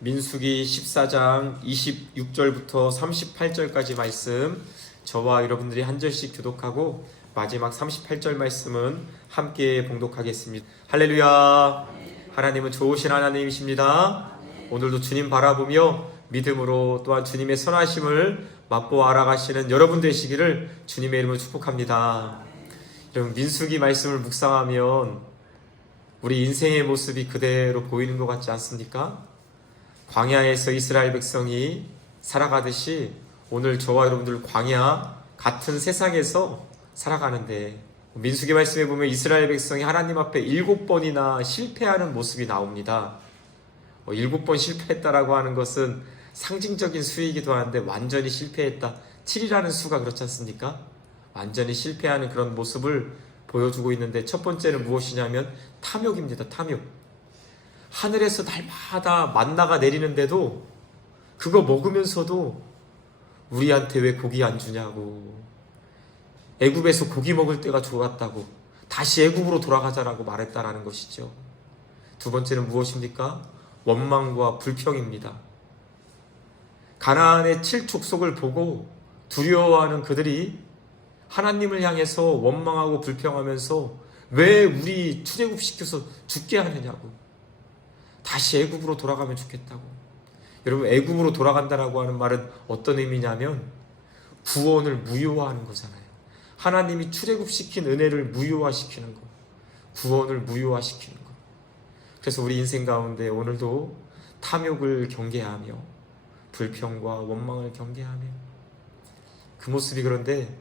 민수기 14장 26절부터 38절까지 말씀, 저와 여러분들이 한 절씩 교독하고 마지막 38절 말씀은 함께 봉독하겠습니다. 할렐루야. 하나님은 좋으신 하나님이십니다. 오늘도 주님 바라보며 믿음으로 또한 주님의 선하심을 맛보아 알아가시는 여러분 되시기를 주님의 이름으로 축복합니다. 여러분, 민수기 말씀을 묵상하면 우리 인생의 모습이 그대로 보이는 것 같지 않습니까? 광야에서 이스라엘 백성이 살아가듯이 오늘 저와 여러분들 광야 같은 세상에서 살아가는데, 민수기 말씀에 보면 이스라엘 백성이 하나님 앞에 7번이나 실패하는 모습이 나옵니다. 7번 실패했다라고 하는 것은 상징적인 수이기도 한데, 완전히 실패했다, 7이라는 수가 그렇지 않습니까? 완전히 실패하는 그런 모습을 보여주고 있는데, 첫 번째는 무엇이냐면 탐욕입니다. 탐욕. 하늘에서 날마다 만나가 내리는데도 그거 먹으면서도 우리한테 왜 고기 안 주냐고, 애굽에서 고기 먹을 때가 좋았다고, 다시 애굽으로 돌아가자라고 말했다라는 것이죠. 두 번째는 무엇입니까? 원망과 불평입니다. 가나안의 7족속을 보고 두려워하는 그들이 하나님을 향해서 원망하고 불평하면서 왜 우리 출애굽시켜서 죽게 하느냐고, 다시 애굽으로 돌아가면 좋겠다고. 여러분, 애굽으로 돌아간다라고 하는 말은 어떤 의미냐면 구원을 무효화하는 거잖아요. 하나님이 출애굽시킨 은혜를 무효화시키는 거, 구원을 무효화시키는 거. 그래서 우리 인생 가운데 오늘도 탐욕을 경계하며 불평과 원망을 경계하며, 그 모습이 그런데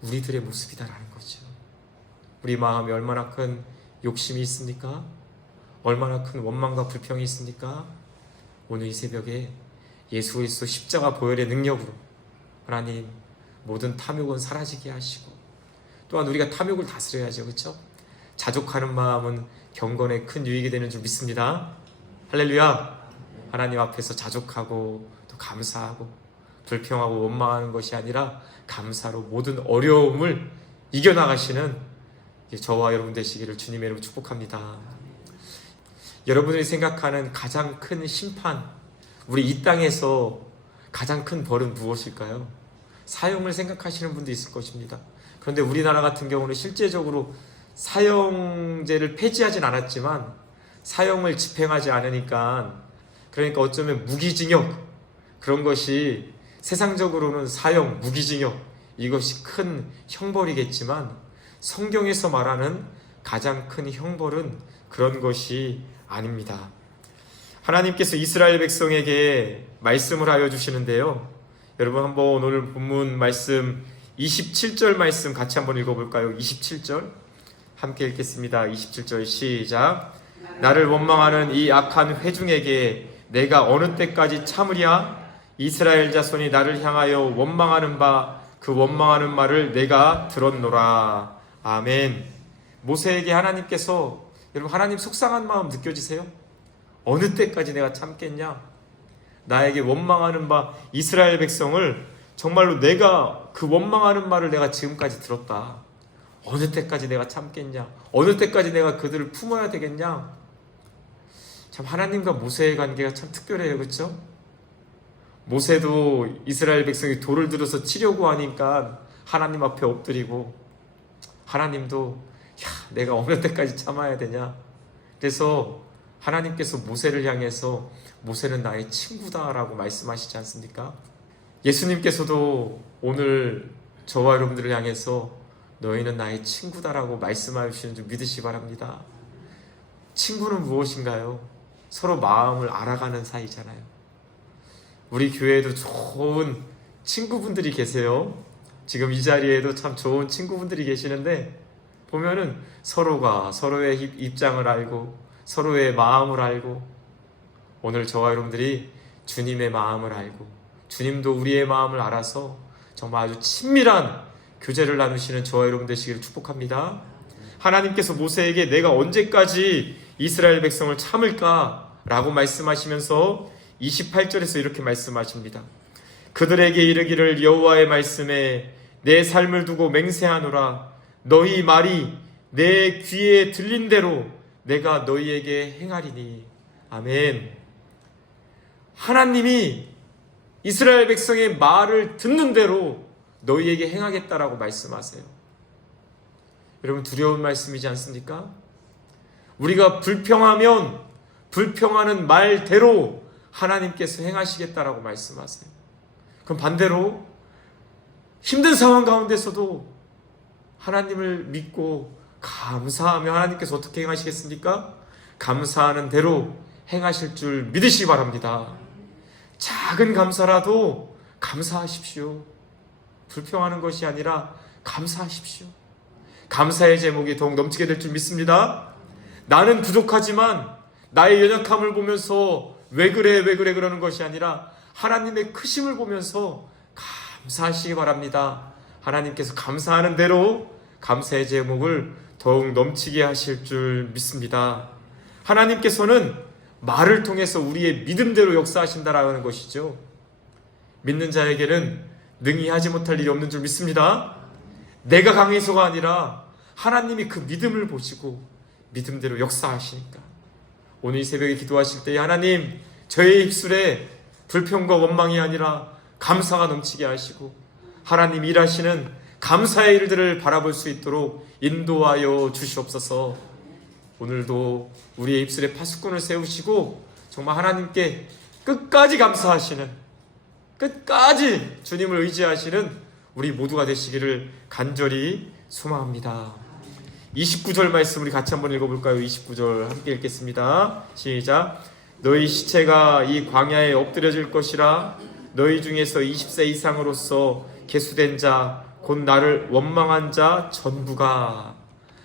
우리들의 모습이다라는 거죠. 우리 마음에 얼마나 큰 욕심이 있습니까? 얼마나 큰 원망과 불평이 있습니까? 오늘 이 새벽에 예수 그리스도 십자가 보혈의 능력으로 하나님 모든 탐욕은 사라지게 하시고, 또한 우리가 탐욕을 다스려야죠. 그렇죠? 자족하는 마음은 경건에 큰 유익이 되는 줄 믿습니다. 할렐루야. 하나님 앞에서 자족하고 또 감사하고 불평하고 원망하는 것이 아니라 감사로 모든 어려움을 이겨나가시는 저와 여러분 되시기를 주님의 이름으로 축복합니다. 여러분들이 생각하는 가장 큰 심판, 우리 이 땅에서 가장 큰 벌은 무엇일까요? 사형을 생각하시는 분도 있을 것입니다. 그런데 우리나라 같은 경우는 실제적으로 사형제를 폐지하진 않았지만 사형을 집행하지 않으니까, 그러니까 어쩌면 무기징역, 그런 것이 세상적으로는 사형, 무기징역, 이것이 큰 형벌이겠지만 성경에서 말하는 가장 큰 형벌은 그런 것이 아닙니다. 하나님께서 이스라엘 백성에게 말씀을 하여 주시는데요. 여러분, 한번 오늘 본문 말씀 27절 말씀 같이 한번 읽어볼까요? 27절 함께 읽겠습니다. 27절 시작. 나를 원망하는 이 악한 회중에게 내가 어느 때까지 참으랴? 이스라엘 자손이 나를 향하여 원망하는 바 그 원망하는 말을 내가 들었노라. 아멘. 모세에게 하나님께서, 여러분, 하나님 속상한 마음 느껴지세요? 어느 때까지 내가 참겠냐? 나에게 원망하는 바 이스라엘 백성을 정말로 내가 그 원망하는 말을 내가 지금까지 들었다. 어느 때까지 내가 참겠냐? 어느 때까지 내가 그들을 품어야 되겠냐? 참, 하나님과 모세의 관계가 참 특별해요. 그렇죠? 모세도 이스라엘 백성이 돌을 들어서 치려고 하니까 하나님 앞에 엎드리고, 하나님도 내가 어느 때까지 참아야 되냐? 그래서 하나님께서 모세를 향해서 모세는 나의 친구다라고 말씀하시지 않습니까? 예수님께서도 오늘 저와 여러분들을 향해서 너희는 나의 친구다라고 말씀하시는 줄 믿으시기 바랍니다. 친구는 무엇인가요? 서로 마음을 알아가는 사이잖아요. 우리 교회에도 좋은 친구분들이 계세요. 지금 이 자리에도 참 좋은 친구분들이 계시는데, 보면은 서로가 서로의 입장을 알고 서로의 마음을 알고, 오늘 저와 여러분들이 주님의 마음을 알고 주님도 우리의 마음을 알아서 정말 아주 친밀한 교제를 나누시는 저와 여러분 되시기를 축복합니다. 하나님께서 모세에게 내가 언제까지 이스라엘 백성을 참을까? 라고 말씀하시면서 28절에서 이렇게 말씀하십니다. 그들에게 이르기를 여호와의 말씀에 내 삶을 두고 맹세하노라. 너희 말이 내 귀에 들린 대로 내가 너희에게 행하리니. 아멘. 하나님이 이스라엘 백성의 말을 듣는 대로 너희에게 행하겠다라고 말씀하세요. 여러분, 두려운 말씀이지 않습니까? 우리가 불평하면 불평하는 말대로 하나님께서 행하시겠다라고 말씀하세요. 그럼 반대로 힘든 상황 가운데서도 하나님을 믿고 감사하며 하나님께서 어떻게 행하시겠습니까? 감사하는 대로 행하실 줄 믿으시기 바랍니다. 작은 감사라도 감사하십시오. 불평하는 것이 아니라 감사하십시오. 감사의 제목이 더욱 넘치게 될 줄 믿습니다. 나는 부족하지만 나의 연약함을 보면서 왜 그래 그러는 것이 아니라 하나님의 크심을 보면서 감사하시기 바랍니다. 하나님께서 감사하는 대로 감사의 제목을 더욱 넘치게 하실 줄 믿습니다. 하나님께서는 말을 통해서 우리의 믿음대로 역사하신다라는 것이죠. 믿는 자에게는 능히 하지 못할 일이 없는 줄 믿습니다. 내가 강해서가 아니라 하나님이 그 믿음을 보시고 믿음대로 역사하시니까 오늘 이 새벽에 기도하실 때 하나님, 저의 입술에 불평과 원망이 아니라 감사가 넘치게 하시고 하나님 일하시는 감사의 일들을 바라볼 수 있도록 인도하여 주시옵소서. 오늘도 우리의 입술에 파수꾼을 세우시고 정말 하나님께 끝까지 감사하시는, 끝까지 주님을 의지하시는 우리 모두가 되시기를 간절히 소망합니다. 29절 말씀 우리 같이 한번 읽어볼까요? 29절 함께 읽겠습니다. 시작. 너희 시체가 이 광야에 엎드려질 것이라. 너희 중에서 20세 이상으로서 계수된 자 곧 나를 원망한 자 전부가.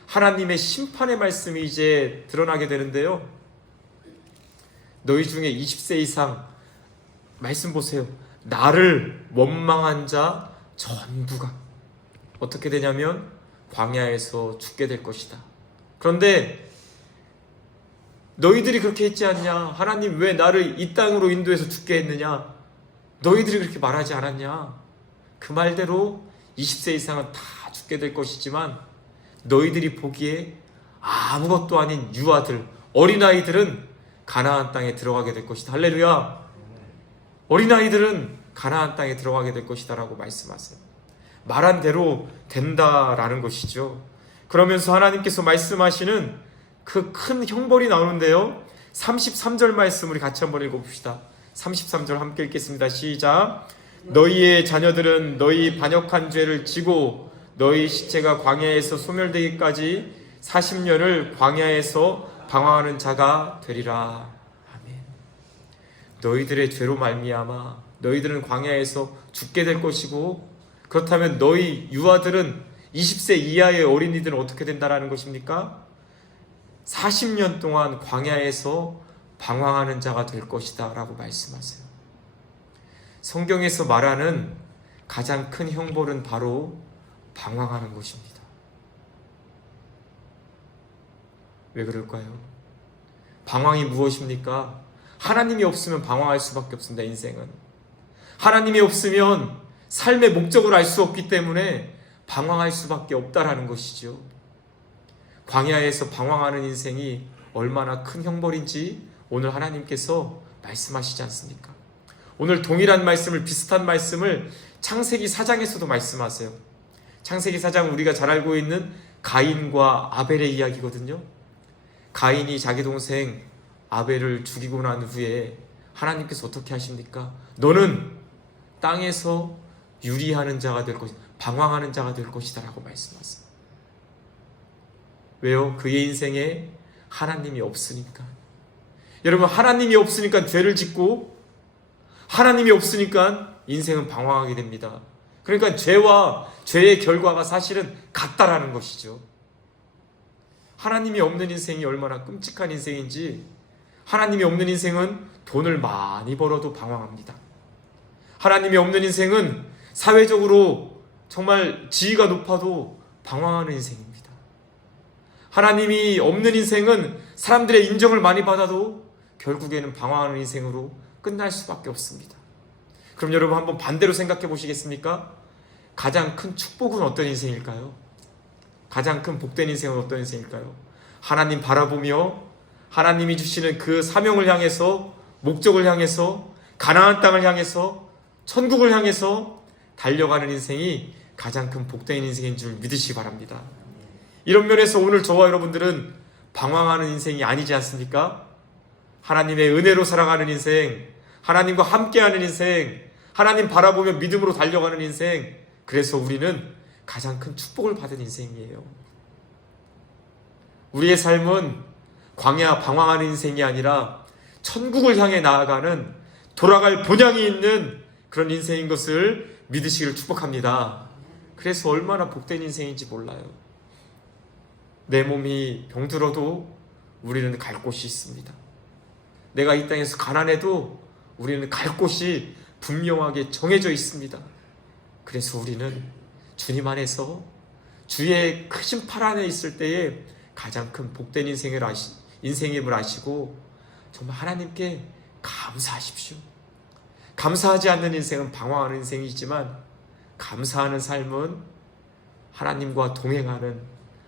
하나님의 심판의 말씀이 이제 드러나게 되는데요. 너희 중에 20세 이상, 말씀 보세요. 나를 원망한 자 전부가 어떻게 되냐면 광야에서 죽게 될 것이다. 그런데 너희들이 그렇게 했지 않냐? 하나님 왜 나를 이 땅으로 인도해서 죽게 했느냐? 너희들이 그렇게 말하지 않았냐? 그 말대로 20세 이상은 다 죽게 될 것이지만 너희들이 보기에 아무것도 아닌 유아들, 어린아이들은 가나안 땅에 들어가게 될 것이다. 할렐루야. 어린아이들은 가나안 땅에 들어가게 될 것이다 라고 말씀하세요. 말한 대로 된다라는 것이죠. 그러면서 하나님께서 말씀하시는 그 큰 형벌이 나오는데요. 33절 말씀 우리 같이 한번 읽어봅시다. 33절 함께 읽겠습니다. 시작. 너희의 자녀들은 너희 반역한 죄를 지고 너희 시체가 광야에서 소멸되기까지 40년을 광야에서 방황하는 자가 되리라. 아멘. 너희들의 죄로 말미암아 너희들은 광야에서 죽게 될 것이고, 그렇다면 너희 유아들은 20세 이하의 어린이들은 어떻게 된다라는 것입니까? 40년 동안 광야에서 방황하는 자가 될 것이다 라고 말씀하세요. 성경에서 말하는 가장 큰 형벌은 바로 방황하는 것입니다. 왜 그럴까요? 방황이 무엇입니까? 하나님이 없으면 방황할 수밖에 없습니다. 인생은 하나님이 없으면 삶의 목적을 알 수 없기 때문에 방황할 수밖에 없다라는 것이죠. 광야에서 방황하는 인생이 얼마나 큰 형벌인지 오늘 하나님께서 말씀하시지 않습니까? 오늘 동일한 말씀을, 비슷한 말씀을 창세기 4장에서도 말씀하세요. 창세기 4장 우리가 잘 알고 있는 가인과 아벨의 이야기거든요. 가인이 자기 동생 아벨을 죽이고 난 후에 하나님께서 어떻게 하십니까? 너는 땅에서 유리하는 자가 될 것이다, 방황하는 자가 될 것이다 라고 말씀하세요. 왜요? 그의 인생에 하나님이 없으니까. 여러분, 하나님이 없으니까 죄를 짓고 하나님이 없으니까 인생은 방황하게 됩니다. 그러니까 죄와 죄의 결과가 사실은 같다라는 것이죠. 하나님이 없는 인생이 얼마나 끔찍한 인생인지, 하나님이 없는 인생은 돈을 많이 벌어도 방황합니다. 하나님이 없는 인생은 사회적으로 정말 지위가 높아도 방황하는 인생입니다. 하나님이 없는 인생은 사람들의 인정을 많이 받아도 결국에는 방황하는 인생으로 끝날 수밖에 없습니다. 그럼 여러분 한번 반대로 생각해 보시겠습니까? 가장 큰 축복은 어떤 인생일까요? 가장 큰 복된 인생은 어떤 인생일까요? 하나님 바라보며 하나님이 주시는 그 사명을 향해서, 목적을 향해서 가나안 땅을 향해서, 천국을 향해서 달려가는 인생이 가장 큰 복된 인생인 줄 믿으시기 바랍니다. 이런 면에서 오늘 저와 여러분들은 방황하는 인생이 아니지 않습니까? 하나님의 은혜로 살아가는 인생, 하나님과 함께하는 인생, 하나님 바라보며 믿음으로 달려가는 인생, 그래서 우리는 가장 큰 축복을 받은 인생이에요. 우리의 삶은 광야 방황하는 인생이 아니라 천국을 향해 나아가는, 돌아갈 본향이 있는 그런 인생인 것을 믿으시기를 축복합니다. 그래서 얼마나 복된 인생인지 몰라요. 내 몸이 병들어도 우리는 갈 곳이 있습니다. 내가 이 땅에서 가난해도 우리는 갈 곳이 분명하게 정해져 있습니다. 그래서 우리는 주님 안에서 주의 크신 팔 안에 있을 때에 가장 큰 복된 인생임을 아시고 정말 하나님께 감사하십시오. 감사하지 않는 인생은 방황하는 인생이지만, 감사하는 삶은 하나님과 동행하는,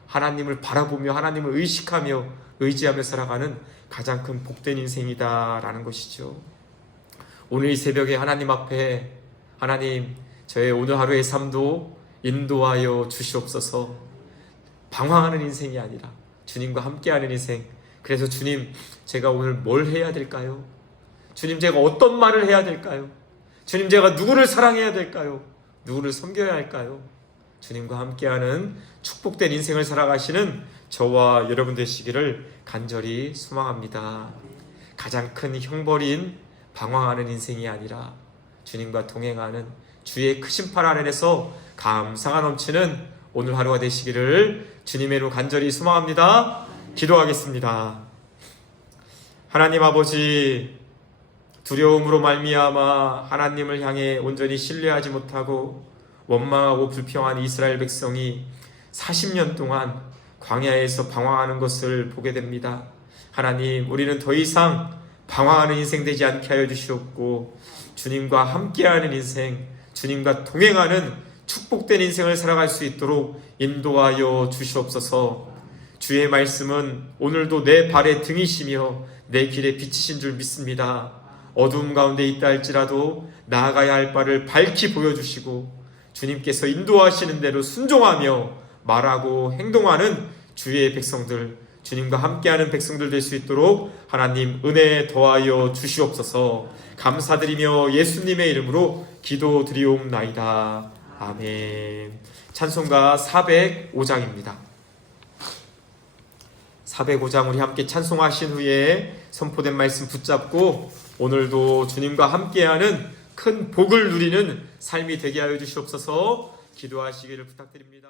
하나님을 바라보며 하나님을 의식하며 의지하며 살아가는 가장 큰 복된 인생이다라는 것이죠. 오늘 이 새벽에 하나님 앞에, 하나님, 저의 오늘 하루의 삶도 인도하여 주시옵소서. 방황하는 인생이 아니라 주님과 함께하는 인생. 그래서 주님, 제가 오늘 뭘 해야 될까요? 주님, 제가 어떤 말을 해야 될까요? 주님, 제가 누구를 사랑해야 될까요? 누구를 섬겨야 할까요? 주님과 함께하는 축복된 인생을 살아가시는 저와 여러분 되시기를 간절히 소망합니다. 가장 큰 형벌인 방황하는 인생이 아니라 주님과 동행하는 주의 크신 팔 아래에서 감사가 넘치는 오늘 하루가 되시기를 주님의 이름으로 간절히 소망합니다. 기도하겠습니다. 하나님 아버지, 두려움으로 말미암아 하나님을 향해 온전히 신뢰하지 못하고 원망하고 불평한 이스라엘 백성이 40년 동안 광야에서 방황하는 것을 보게 됩니다. 하나님, 우리는 더 이상 방황하는 인생 되지 않게 하여 주시옵고, 주님과 함께하는 인생, 주님과 동행하는 축복된 인생을 살아갈 수 있도록 인도하여 주시옵소서. 주의 말씀은 오늘도 내 발의 등이시며 내 길의 빛이신 줄 믿습니다. 어두움 가운데 있다 할지라도 나아가야 할 바를 밝히 보여주시고 주님께서 인도하시는 대로 순종하며 말하고 행동하는 주의 백성들, 주님과 함께하는 백성들 될 수 있도록 하나님 은혜 더하여 주시옵소서. 감사드리며 예수님의 이름으로 기도드리옵나이다. 아멘. 찬송가 405장입니다. 405장 우리 함께 찬송하신 후에 선포된 말씀 붙잡고 오늘도 주님과 함께하는 큰 복을 누리는 삶이 되게 하여 주시옵소서. 기도하시기를 부탁드립니다.